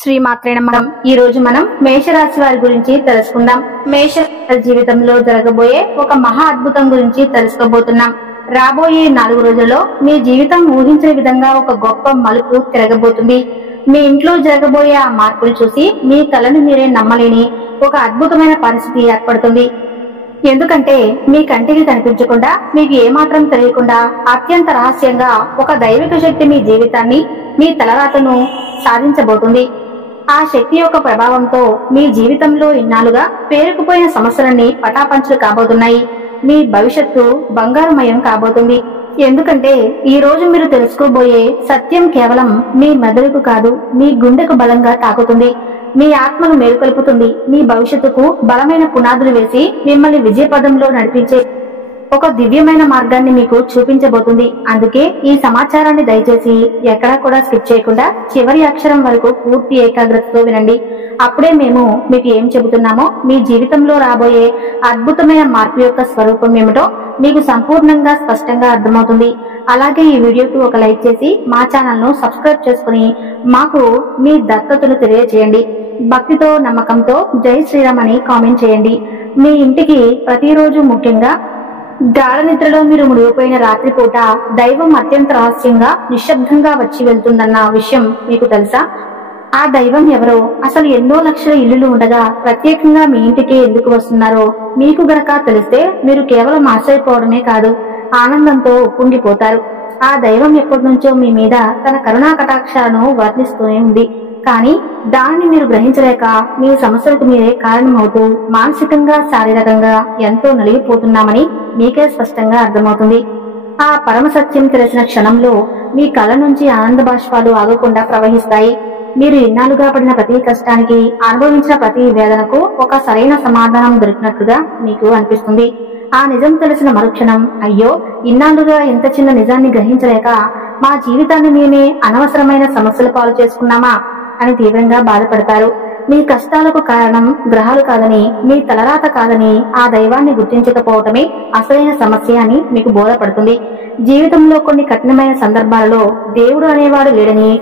శ్రీమాత్రే నమః. ఈ రోజు మనం మేషరాశి వారి గురించి తెలుసుకుందాం. మేషరాశి జీవితంలో జరగబోయే ఒక మహా అద్భుతం గురించి తెలుసుకోబోతున్నాం. రాబోయే 4 రోజుల్లో మీ జీవితం ఊహించిన విధంగా ఒక గొప్ప మలుపు తిరగబోతుంది. మీ ఇంట్లో జరగబోయే ఆ మార్పులు చూసి మీ కలను మీరే నమ్మలేని ఒక అద్భుతమైన పరిస్థితి ఏర్పడుతుంది. ఎందుకంటే మీ కంటికి కనిపించకుండా, మీకు ఏమాత్రం తెలియకుండా అత్యంత రహస్యంగా ఒక దైవిక శక్తి మీ జీవితాన్ని, మీ తలరాతను సాధించబోతుంది. ఆ శక్తి యొక్క ప్రభావంతో మీ జీవితంలో ఇన్నాళ్లుగా పేరుకుపోయిన సమస్యలన్నీ పటాపంచలు కాబోతున్నాయి. మీ భవిష్యత్తు బంగారుమయం కాబోతుంది. ఎందుకంటే ఈ రోజు మీరు తెలుసుకోబోయే సత్యం కేవలం మీ మెదడుకు కాదు, మీ గుండెకు బలంగా తాకుతుంది. మీ ఆత్మను మేలుకొల్పుతుంది. మీ భవిష్యత్తుకు బలమైన పునాదులు వేసి మిమ్మల్ని విజయపదంలో నడిపించే ఒక దివ్యమైన మార్గాన్ని మీకు చూపించబోతుంది. అందుకే ఈ సమాచారాన్ని దయచేసి ఎక్కడా కూడా స్కిప్ చేయకుండా చివరి అక్షరం వరకు పూర్తి ఏకాగ్రతతో వినండి. అప్పుడే మేము మీకు ఏం చెబుతున్నామో, మీ జీవితంలో రాబోయే అద్భుతమైన మార్పు యొక్క స్వరూపం ఏమిటో మీకు సంపూర్ణంగా స్పష్టంగా అర్థమవుతుంది. అలాగే ఈ వీడియోకి ఒక లైక్ చేసి మా ఛానల్ ను సబ్స్క్రైబ్ చేసుకుని మాకు మీ దత్తతను తెలియజేయండి. భక్తితో నమ్మకంతో జై శ్రీరామ్ అని కామెంట్ చేయండి. మీ ఇంటికి ప్రతిరోజు, ముఖ్యంగా గాఢ నిద్రలో మీరు మునిగిపోయిన రాత్రిపూట దైవం అత్యంత రహస్యంగా నిశ్శబ్దంగా వచ్చి వెళ్తుందన్న విషయం మీకు తెలుసా? ఆ దైవం ఎవరో, అసలు ఎన్నో లక్షల ఇల్లులు ఉండగా ప్రత్యేకంగా మీ ఇంటికి ఎందుకు వస్తున్నారో మీకు గనక తెలిస్తే మీరు కేవలం ఆశ్చర్యపోవడమే కాదు, ఆనందంతో ఉప్పొంగిపోతారు. ఆ దైవం ఎప్పటి నుంచో మీ మీద తన కరుణా కటాక్షాలను వర్ణిస్తూనే ఉంది. కానీ దానిని మీరు గ్రహించలేక మీ సమస్యలకు మీరే కారణమవుతూ మానసికంగా, శారీరకంగా ఎంతో నలిగిపోతున్నామని మీకే స్పష్టంగా అర్థమవుతుంది. ఆ పరమ సత్యం తెలిసిన క్షణంలో మీ కళ్ళ నుంచి ఆనంద బాష్పాలు ఆగకుండా ప్రవహిస్తాయి. మీరు ఇన్నాళ్లుగా పడిన ప్రతి కష్టానికి, అనుభవించిన ప్రతి వేదనకు ఒక సరైన సమాధానం దొరికినట్లుగా మీకు అనిపిస్తుంది. ఆ నిజం తెలిసిన మరుక్షణం, అయ్యో, ఇన్నాళ్లుగా ఎంత చిన్న నిజాన్ని గ్రహించలేక మా జీవితాన్ని మేమే అనవసరమైన సమస్యల పాలు చేసుకున్నామా అని తీవ్రంగా బాధపడతారు. మీ కష్టాలకు కారణం గ్రహాలు కాదని, మీ తలరాత కాదని, ఆ దైవాన్ని గుర్తించకపోవటమే అసలైన సమస్య అని మీకు బోధపడుతుంది. జీవితంలో కొన్ని కఠినమైన సందర్భాలలో దేవుడు అనేవాడు లేడని,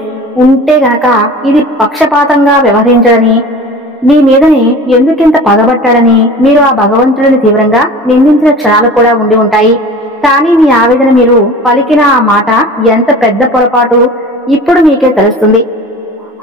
ఉంటే గనక ఇది పక్షపాతంగా వ్యవహరించడని, మీ మీదని ఎందుకింత పగబట్టాడని మీరు ఆ భగవంతుడిని తీవ్రంగా నిందించిన క్షణాలు కూడా ఉండి ఉంటాయి. కానీ మీ ఆవేదన, మీరు పలికిన ఆ మాట ఎంత పెద్ద పొరపాటు ఇప్పుడు మీకే తెలుస్తుంది.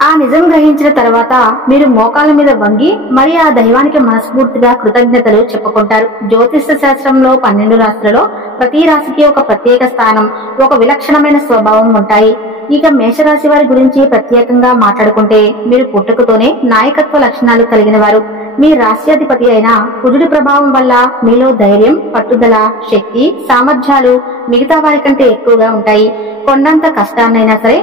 ఆ నిజం గ్రహించిన తర్వాత మీరు మోకాళ్ళ మీద వంగి మరి ఆ దైవానికి మనస్ఫూర్తిగా కృతజ్ఞతలు చెప్పుకుంటారు. జ్యోతిష శాస్త్రంలో 12 రాశులలో ప్రతి రాశికి ఒక ప్రత్యేక స్థానం, ఒక విలక్షణమైన స్వభావం ఉంటాయి. ఇక మేషరాశి వారి గురించి ప్రత్యేకంగా మాట్లాడుకుంటే, మీరు పుట్టుకతోనే నాయకత్వ లక్షణాలు కలిగిన వారు. మీ రాశ్యాధిపతి అయిన కుజుడి ప్రభావం వల్ల మీలో ధైర్యం, పట్టుదల, శక్తి, సామర్థ్యాలు మిగతా వారి కంటే ఎక్కువగా ఉంటాయి. కొండంత కష్టాన్నైనా సరే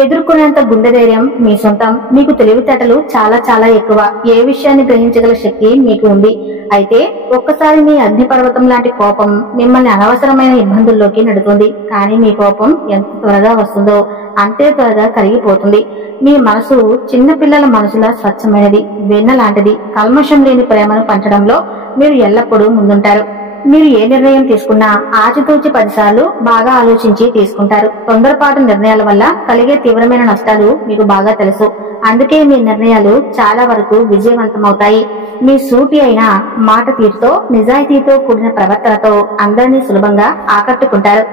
ఎదుర్కొనేంత గుండె ధైర్యం మీ సొంతం. మీకు తెలివితేటలు చాలా చాలా ఎక్కువ. ఏ విషయాన్ని గ్రహించగల శక్తి మీకు ఉంది. అయితే ఒక్కసారి మీ అగ్నిపర్వతం లాంటి కోపం మిమ్మల్ని అనవసరమైన ఇబ్బందుల్లోకి నెడుతుంది. కానీ మీ కోపం ఎంత త్వరగా వస్తుందో అంతే త్వరగా కరిగిపోతుంది. మీ మనసు చిన్న పిల్లల మనసులా స్వచ్ఛమైనది, వెన్న లాంటిది. కల్మషం లేని ప్రేమను పంచడంలో మీరు ఎల్లప్పుడూ ముందుంటారు. మీరు ఏ నిర్ణయం తీసుకున్నా ఆచితూచి 10 సార్లు బాగా ఆలోచించి తీసుకుంటారు. తొందరపాటు నిర్ణయాల వల్ల కలిగే తీవ్రమైన నష్టాలు మీకు బాగా తెలుసు. అందుకే మీ నిర్ణయాలు చాలా వరకు విజయవంతమవుతాయి. మీ సూటి అయిన మాట తీరుతో, నిజాయితీతో కూడిన ప్రవర్తనతో అందరినీ సులభంగా ఆకట్టుకుంటారు.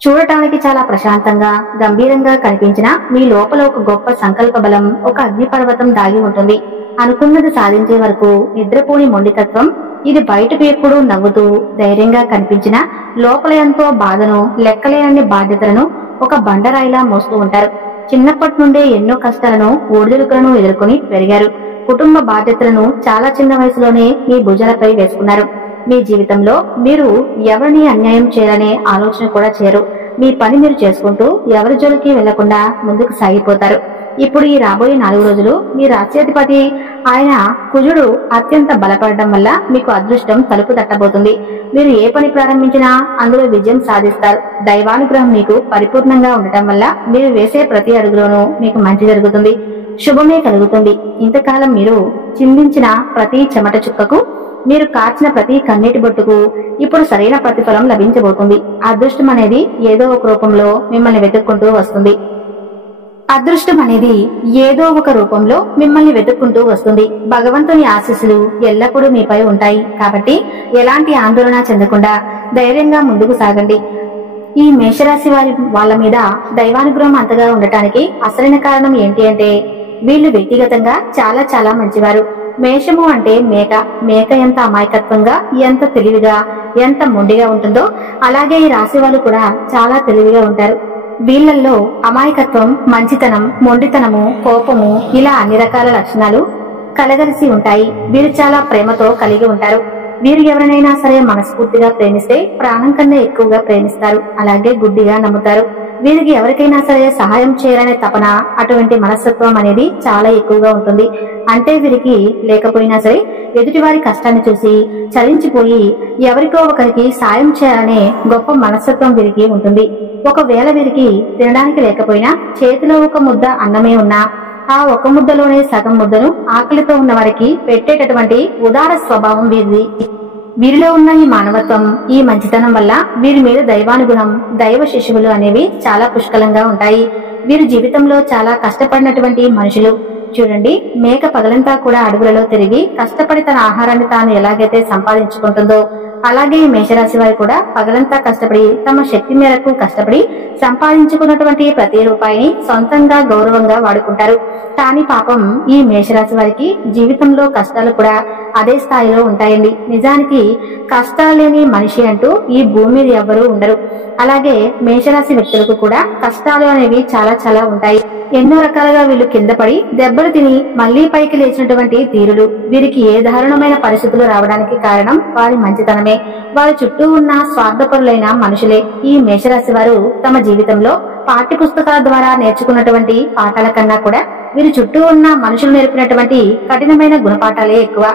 చూడటానికి చాలా ప్రశాంతంగా, గంభీరంగా కనిపించిన మీ లోపల ఒక గొప్ప సంకల్ప బలం, ఒక అగ్నిపర్వతం దాగి ఉంటుంది. అనుకున్నది సాధించే వరకు నిద్రపోని మొండితత్వం. ఇది బయటకు ఎప్పుడూ నవ్వుతూ ధైర్యంగా కనిపించిన లోపల ఎంతో బాధను, లెక్కలేనన్ని బాధ్యతలను ఒక బండరాయిలా మోస్తూ ఉంటారు. చిన్నప్పటి నుండే ఎన్నో కష్టాలను, ఒడిదుడుకులను ఎదుర్కొని పెరిగారు. కుటుంబ బాధ్యతలను చాలా చిన్న వయసులోనే మీ భుజాలపై వేసుకున్నారు. మీ జీవితంలో మీరు ఎవరిని అన్యాయం చేయాలనే ఆలోచన కూడా చేయరు. మీ పని మీరు చేసుకుంటూ ఎవరి జోలికి వెళ్లకుండా ముందుకు సాగిపోతారు. ఇప్పుడు ఈ రాబోయే 4 రోజులు మీ రాశ్యాధిపతి ఆయన కుజుడు అత్యంత బలపడడం వల్ల మీకు అదృష్టం తలుపు తట్టబోతుంది. మీరు ఏ పని ప్రారంభించినా అందులో విజయం సాధిస్తారు. దైవానుగ్రహం మీకు పరిపూర్ణంగా ఉండటం వల్ల మీరు వేసే ప్రతి అడుగులోనూ మీకు మంచి జరుగుతుంది, శుభమే కలుగుతుంది. ఇంతకాలం మీరు చిందించిన ప్రతి చెమట చుక్కకు, మీరు కార్చిన ప్రతి కన్నీటి బొట్టుకు ఇప్పుడు సరైన ప్రతిఫలం లభించబోతుంది. అదృష్టం అనేది ఏదో ఒక రూపంలో మిమ్మల్ని వెతుక్కుంటూ వస్తుంది. అదృష్టం అనేది ఏదో ఒక రూపంలో మిమ్మల్ని వెతుక్కుంటూ వస్తుంది. భగవంతుని ఆశీస్సులు ఎల్లప్పుడూ మీపై ఉంటాయి. కాబట్టి ఎలాంటి ఆందోళన చెందకుండా ధైర్యంగా ముందుకు సాగండి. ఈ మేషరాశి వాళ్ళ మీద దైవానుగ్రహం అంతగా ఉండటానికి అసలైన కారణం ఏంటి అంటే, వీళ్ళు వ్యక్తిగతంగా చాలా చాలా మంచివారు. మేషము అంటే మేక. మేక ఎంత అమాయకత్వంగా, ఎంత తెలివిగా, ఎంత మొండిగా ఉంటుందో అలాగే ఈ రాశి వాళ్ళు కూడా చాలా తెలివిగా ఉంటారు. వీళ్ళల్లో అమాయకత్వం, మంచితనం, మొండితనము, కోపము ఇలా అన్ని రకాల లక్షణాలు కలగలిసి ఉంటాయి. వీరు చాలా ప్రేమతో కలిగి ఉంటారు. వీరు ఎవరినైనా సరే మనస్ఫూర్తిగా ప్రేమిస్తే ప్రాణం కన్నా ఎక్కువగా ప్రేమిస్తారు. అలాగే గుడ్డిగా నమ్ముతారు. వీరికి ఎవరికైనా సరే సహాయం చేయాలనే తపన, అటువంటి మనస్తత్వం అనేది చాలా ఎక్కువగా ఉంటుంది. అంటే వీరికి లేకపోయినా సరే ఎదుటివారి కష్టాన్ని చూసి చలించిపోయి ఎవరికో ఒకరికి సాయం చేయాలనే గొప్ప మనస్తత్వం వీరికి ఉంటుంది. ఒకవేళ వీరికి తినడానికి లేకపోయినా చేతిలో ఒక ముద్ద అన్నమే ఉన్నా ఆ ఒక ముద్దలోనే సగం ముద్దను ఆకలితో ఉన్న వారికి పెట్టేటటువంటి ఉదార స్వభావం వీరిది. వీరిలో ఉన్న ఈ మానవత్వం, ఈ మంచితనం వల్ల వీరి మీద దైవానుగుణం, దైవ శిశువులు అనేవి చాలా పుష్కలంగా ఉంటాయి. వీరి జీవితంలో చాలా కష్టపడినటువంటి మనుషులు. చూడండి, మేక పగలంతా కూడా అడవులలో తిరిగి కష్టపడి తన ఆహారాన్ని తాను ఎలాగైతే సంపాదించుకుంటుందో అలాగే ఈ మేషరాశి వారు కూడా పగలంతా కష్టపడి తమ శక్తి మేరకు కష్టపడి సంపాదించుకున్నటువంటి ప్రతి రూపాయిని సొంతంగా గౌరవంగా వాడుకుంటారు. కానీ పాపం ఈ మేషరాశి వారికి జీవితంలో కష్టాలు కూడా అదే స్థాయిలో ఉంటాయండి. నిజానికి కష్టాలు లేని మనిషి అంటూ ఈ భూమి మీద ఎవ్వరూ ఉండరు. అలాగే మేషరాశి వ్యక్తులకు కూడా కష్టాలు అనేవి చాలా చాలా ఉంటాయి. ఎన్నో రకాలుగా వీళ్ళు కింద పడి దెబ్బలు తిని మళ్లీ పైకి లేచినటువంటి తీరులు. వీరికి ఏ దారుణమైన పరిస్థితులు రావడానికి కారణం వారి మంచితనమే. వారి చుట్టూ ఉన్న స్వార్థపరులైన మనుషులే. ఈ మేషరాశి వారు తమ జీవితంలో పాఠ్య పుస్తకాల ద్వారా నేర్చుకున్నటువంటి పాఠాల కన్నా కూడా వీరి చుట్టూ ఉన్న మనుషులు నేర్పినటువంటి కఠినమైన గుణపాఠాలే ఎక్కువ.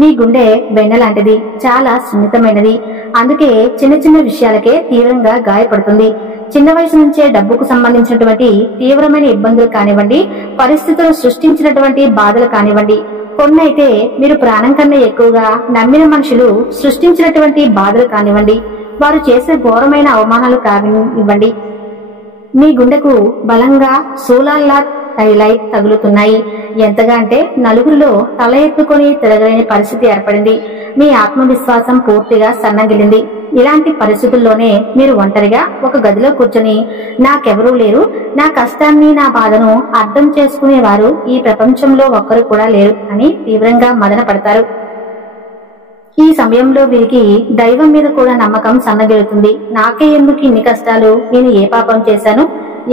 మీ గుండె వెన్న లాంటిది, చాలా సున్నితమైనది. అందుకే చిన్న చిన్న విషయాలకే తీవ్రంగా గాయపడుతుంది. చిన్న వయసు నుంచే డబ్బుకు సంబంధించినటువంటి తీవ్రమైన ఇబ్బందులు కానివ్వండి, పరిస్థితులు సృష్టించినటువంటి బాధలు కానివ్వండి, కొన్నైతే మీరు ప్రాణం కన్నా ఎక్కువగా నమ్మిన మనుషులు సృష్టించినటువంటి బాధలు కానివ్వండి, వారు చేసే ఘోరమైన అవమానాలు కానివ్వండి, మీ గుండెకు బలంగా శూలాల్లా తగులుతున్నాయి. ఎంతగా అంటే నలుగురిలో తల ఎత్తుకొని తిరగలేని పరిస్థితి ఏర్పడింది. మీ ఆత్మవిశ్వాసం పూర్తిగా సన్నగిలింది. ఇలాంటి పరిస్థితుల్లోనే మీరు ఒంటరిగా ఒక గదిలో కూర్చొని నాకెవరూ లేరు, నా కష్టాన్ని, నా బాధను అర్థం చేసుకునేవారు ఈ ప్రపంచంలో ఒక్కరు కూడా లేరు అని తీవ్రంగా మదన పడతారు. ఈ సమయంలో వీరికి దైవం మీద కూడా నమ్మకం సన్నగిలుతుంది. నాకే ఎందుకు ఇన్ని కష్టాలు, నేను ఏ పాపం చేశాను,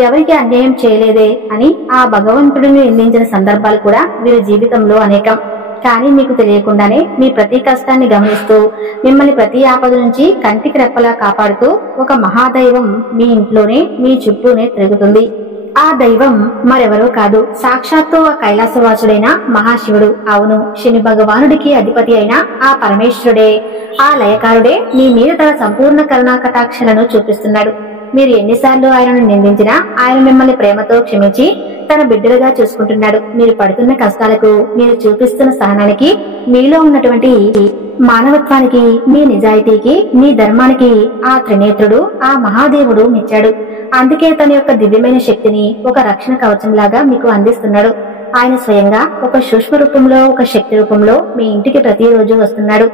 ఎవరికి అన్యాయం చేయలేదే అని ఆ భగవంతుడిని నిందించిన సందర్భాలు కూడా వీరి జీవితంలో అనేకం. కానీ మీకు తెలియకుండానే మీ ప్రతి కష్టాన్ని గమనిస్తూ మిమ్మల్ని ప్రతి ఆపద నుంచి కంటికి రెప్పలా కాపాడుతూ ఒక మహాదైవం మీ ఇంట్లోనే, మీ చుట్టూనే తిరుగుతుంది. ఆ దైవం మరెవరో కాదు, సాక్షాత్తు ఆ కైలాసవాసుడైన మహాశివుడు. అవును, శని భగవానుడికి అధిపతి అయిన ఆ పరమేశ్వరుడే, ఆ లయకారుడే మీ మీద తన సంపూర్ణ కరుణా కటాక్షలను చూపిస్తున్నాడు. మీరు ఎన్నిసార్లు ఆయనను నిందించినా ఆయన మిమ్మల్ని ప్రేమతో క్షమించి తన బిడ్డలుగా చూసుకుంటున్నాడు. మీరు పడుతున్న కష్టాలకు, మీరు చూపిస్తున్న సహనానికి, మీలో ఉన్నటువంటి మానవత్వానికి, మీ నిజాయితీకి, మీ ధర్మానికి ఆ త్రినేత్రుడు, ఆ మహాదేవుడు మెచ్చాడు. అందుకే తన యొక్క దివ్యమైన శక్తిని ఒక రక్షణ కవచంలాగా మీకు అందిస్తున్నాడు. ఆయన స్వయంగా ఒక సూక్ష్మ రూపంలో, ఒక శక్తి రూపంలో మీ ఇంటికి ప్రతిరోజు వస్తున్నాడు.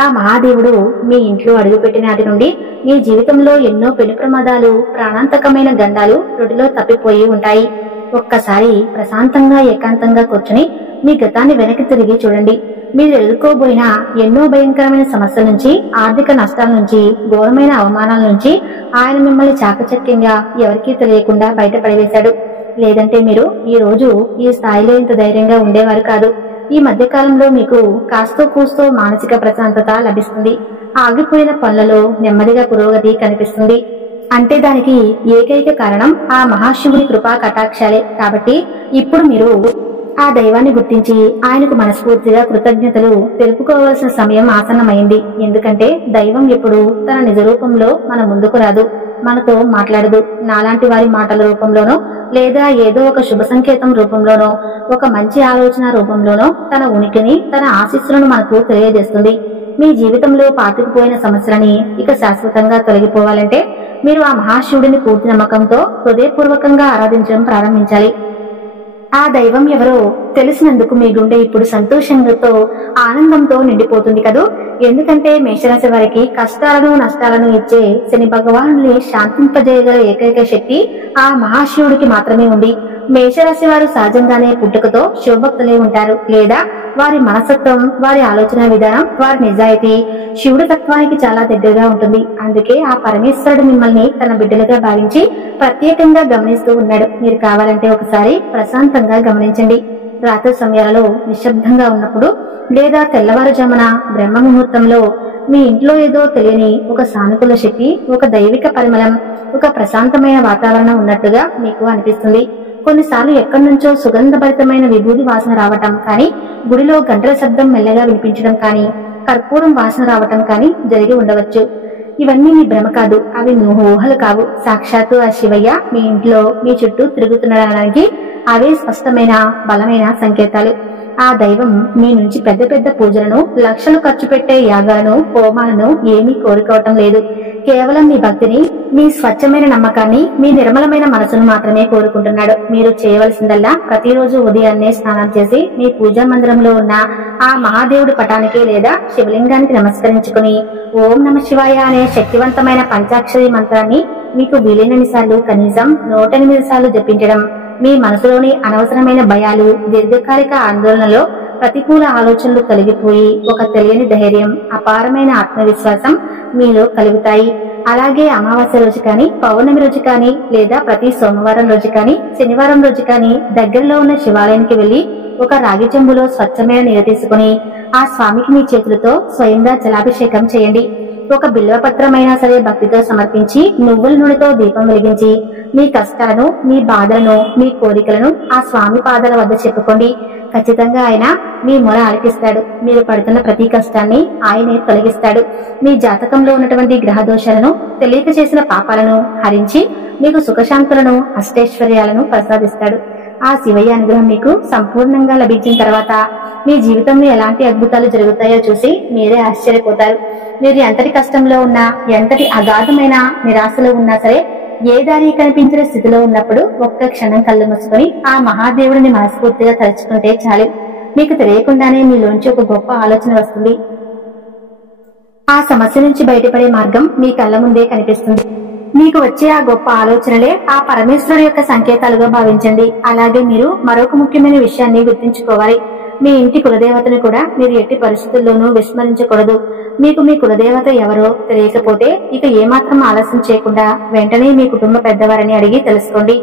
ఆ మహాదేవుడు మీ ఇంట్లో అడుగుపెట్టిన నాటి నుండి మీ జీవితంలో ఎన్నో పెను ప్రమాదాలు, ప్రాణాంతకమైన గండాలు రొటిలో తప్పిపోయి ఉంటాయి. ఒక్కసారి ప్రశాంతంగా, ఏకాంతంగా కూర్చుని మీ గతాన్ని వెనక్కి తిరిగి చూడండి. మీరు ఎదుర్కోబోయిన ఎన్నో భయంకరమైన సమస్యల నుంచి, ఆర్థిక నష్టాల నుంచి, ఘోరమైన అవమానాల నుంచి ఆయన మిమ్మల్ని చాకచక్యంగా ఎవరికీ తెలియకుండా బయటపడవేశాడు. లేదంటే మీరు ఈ రోజు ఈ స్థాయిలో ఇంత ధైర్యంగా ఉండేవారు కాదు. ఈ మధ్య కాలంలో మీకు కాస్తో కూస్తో మానసిక ప్రశాంతత లభిస్తుంది. ఆగిపోయిన పనులలో నెమ్మదిగా పురోగతి కనిపిస్తుంది. అంటే దానికి ఏకైక కారణం ఆ మహాశివుడి కృపా కటాక్షాలే. కాబట్టి ఇప్పుడు మీరు ఆ దైవాన్ని గుర్తించి ఆయనకు మనస్ఫూర్తిగా కృతజ్ఞతలు తెలుపుకోవాల్సిన సమయం ఆసన్నమైంది. ఎందుకంటే దైవం ఎప్పుడు తన నిజ రూపంలో మన ముందుకు రాదు, మనతో మాట్లాడదు. నాలాంటి వారి మాటల రూపంలోనో, లేదా ఏదో ఒక శుభ సంకేతం రూపంలోనో, ఒక మంచి ఆలోచన రూపంలోనో తన ఉనికిని, తన ఆశీస్సులను మనకు తెలియజేస్తుంది. మీ జీవితంలో పాతుకుపోయిన సమస్యలని ఇక శాశ్వతంగా తొలగిపోవాలంటే మీరు ఆ మహాశివుడిని పూర్తి నమ్మకంతో హృదయపూర్వకంగా ఆరాధించడం ప్రారంభించాలి. ఆ దైవం ఎవరో తెలిసినందుకు మీ గుండె ఇప్పుడు సంతోషంతో ఆనందంతో నిండిపోతుంది కదూ. ఎందుకంటే మేషరాశి వారికి కష్టాలను నష్టాలను ఇచ్చే శని భగవానుని శాంతింపజేయగల ఏకైక శక్తి ఆ మహాశివుడికి మాత్రమే ఉంది. మేషరాశి వారు సహజంగానే పుట్టుకతో శివభక్తులే ఉంటారు, లేదా వారి మనస్తత్వం, వారి ఆలోచన విధానం, వారి నిజాయితీ శివుడి తత్వానికి చాలా దగ్గరగా ఉంటుంది. అందుకే ఆ పరమేశ్వరుడు మిమ్మల్ని తన బిడ్డలుగా భావించి ప్రత్యేకంగా గమనిస్తూ ఉన్నాడు. మీరు కావాలంటే ఒకసారి ప్రశాంతంగా గమనించండి. రాత్రి సమయాలలో నిశ్శబ్దంగా ఉన్నప్పుడు లేదా తెల్లవారుజామున బ్రహ్మ ముహూర్తంలో మీ ఇంట్లో ఏదో తెలియని ఒక సానుకూల శక్తి, ఒక దైవిక పరిమళం, ఒక ప్రశాంతమైన వాతావరణం ఉన్నట్టుగా మీకు అనిపిస్తుంది. కొన్నిసార్లు ఎక్కడి నుంచో సుగంధభరితమైన విభూతి వాసన రావటం కానీ, గుడిలో గంటల శబ్దం మెల్లగా వినిపించడం కానీ, కర్పూరం వాసన రావటం కానీ జరిగి ఉండవచ్చు. ఇవన్నీ మీ భ్రమ కాదు, అవి మీ ఊహలు కావు. సాక్షాత్తు ఆ శివయ్య మీ ఇంట్లో మీ చుట్టూ తిరుగుతున్నాడనడానికి అవే స్పష్టమైన బలమైన సంకేతాలు. ఆ దైవం మీ నుంచి పెద్ద పెద్ద పూజలను, లక్షలు ఖర్చు పెట్టే యాగాలను, హోమాలను ఏమీ కోరుకోవటం లేదు. కేవలం మీ భక్తిని, మీ స్వచ్ఛమైన నమ్మకాన్ని, మీ నిర్మలమైన మనసును మాత్రమే కోరుకుంటున్నాడు. మీరు చేయవలసిందల్లా ప్రతిరోజు ఉదయాన్నే స్నానం చేసి మీ పూజా మందిరంలో ఉన్న ఆ మహాదేవుడి పటానికి లేదా శివలింగానికి నమస్కరించుకుని ఓం నమ శివాయ అనే శక్తివంతమైన పంచాక్షరి మంత్రాన్ని మీకు వీలైనన్ని సార్లు కనీసం 108 సార్లు జపించడం మీ మనసులోని అనవసరమైన భయాలు, దీర్ఘకాలిక ఆందోళనలో ప్రతికూల ఆలోచనలు తొలగిపోయి ఒక తెలియని ధైర్యం, అపారమైన ఆత్మవిశ్వాసం మీలో కలుగుతాయి. అలాగే అమావాస్య రోజు కానీ, పౌర్ణమి రోజు కానీ, లేదా ప్రతి సోమవారం రోజు కానీ, శనివారం రోజు కానీ దగ్గరలో ఉన్న శివాలయానికి వెళ్లి ఒక రాగి చెంబులో స్వచ్ఛమైన నీరు తీసుకుని ఆ స్వామికి మీ చేతులతో స్వయంగా జలాభిషేకం చేయండి. ఒక బిల్వపత్రమైనా సరే భక్తితో సమర్పించి నువ్వుల నూనెతో దీపం వెలిగించి మీ కష్టాలను, మీ బాధలను, మీ కోరికలను ఆ స్వామి పాదాల వద్ద చెప్పుకోండి. ఖచ్చితంగా ఆయన మీ మొర ఆలకిస్తాడు. మీరు పడుతున్న ప్రతి కష్టాన్ని ఆయనే తొలగిస్తాడు. మీ జాతకంలో ఉన్నటువంటి గ్రహ దోషాలను, తెలియక చేసిన పాపాలను హరించి మీకు సుఖశాంతులను, అష్టైశ్వర్యాలను ప్రసాదిస్తాడు. ఆ శివయ్య అనుగ్రహం మీకు సంపూర్ణంగా లభించిన తర్వాత మీ జీవితంలో ఎలాంటి అద్భుతాలు జరుగుతాయో చూసి మీరే ఆశ్చర్యపోతారు. మీరు ఎంతటి కష్టంలో ఉన్నా, ఎంతటి అగాధమైన నిరాశలో ఉన్నా సరే, ఏ దారి కనిపించిన స్థితిలో ఉన్నప్పుడు ఒక్క క్షణం కళ్ళు మూసుకొని ఆ మహాదేవుడిని మనస్ఫూర్తిగా తలుచుకుంటే చాలు. మీకు తెలియకుండానే మీలోంచి ఒక గొప్ప ఆలోచన వస్తుంది. ఆ సమస్య నుంచి బయటపడే మార్గం మీ కళ్ళ ముందే కనిపిస్తుంది. మీకు వచ్చే ఆ గొప్ప ఆలోచనలే ఆ పరమేశ్వరుడు యొక్క సంకేతాలుగా భావించండి. అలాగే మీరు మరొక ముఖ్యమైన విషయాన్ని గుర్తుంచుకోవాలి. మీ ఇంటి కులదేవతను కూడా మీరు ఎట్టి పరిస్థితుల్లోనూ విస్మరించకూడదు. మీకు మీ కులదేవత ఎవరో తెలియకపోతే ఇక ఏమాత్రం ఆలస్యం చేయకుండా వెంటనే మీ కుటుంబ పెద్దవారిని అడిగి తెలుసుకోండి.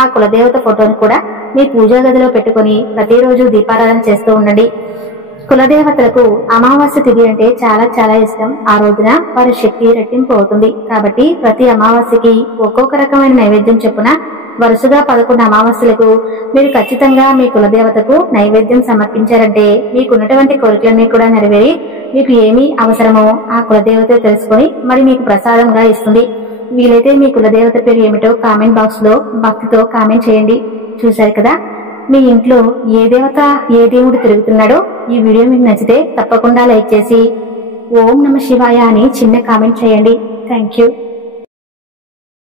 ఆ కులదేవత ఫోటోను కూడా మీ పూజా గదిలో పెట్టుకుని ప్రతిరోజు దీపారాధన చేస్తూ ఉండండి. కులదేవతలకు అమావాస్య తిథి అంటే చాలా చాలా ఇష్టం. ఆ రోజున వారి శక్తి రెట్టింపు అవుతుంది. కాబట్టి ప్రతి అమావాస్యకి ఒక్కొక్క రకమైన నైవేద్యం చొప్పున వరుసగా 11 అమావాస్యలకు మీరు ఖచ్చితంగా మీ కులదేవతకు నైవేద్యం సమర్పించారంటే మీకున్నటువంటి కోరికలన్నీ కూడా నెరవేరి మీకు ఏమి అవసరమో ఆ కులదేవత తెలుసుకొని మరి మీకు ప్రసాదంగా ఇస్తుంది. వీలైతే మీ కులదేవత పేరు ఏమిటో కామెంట్ బాక్స్ లో భక్తితో కామెంట్ చేయండి. చూశారు కదా, మీ ఇంట్లో ఏ దేవత, ఏ దేవుడు తిరుగుతున్నాడో. ఈ వీడియో మీకు నచ్చితే తప్పకుండా లైక్ చేసి ఓం నమ శివాయ అని చిన్న కామెంట్ చేయండి. Thank you.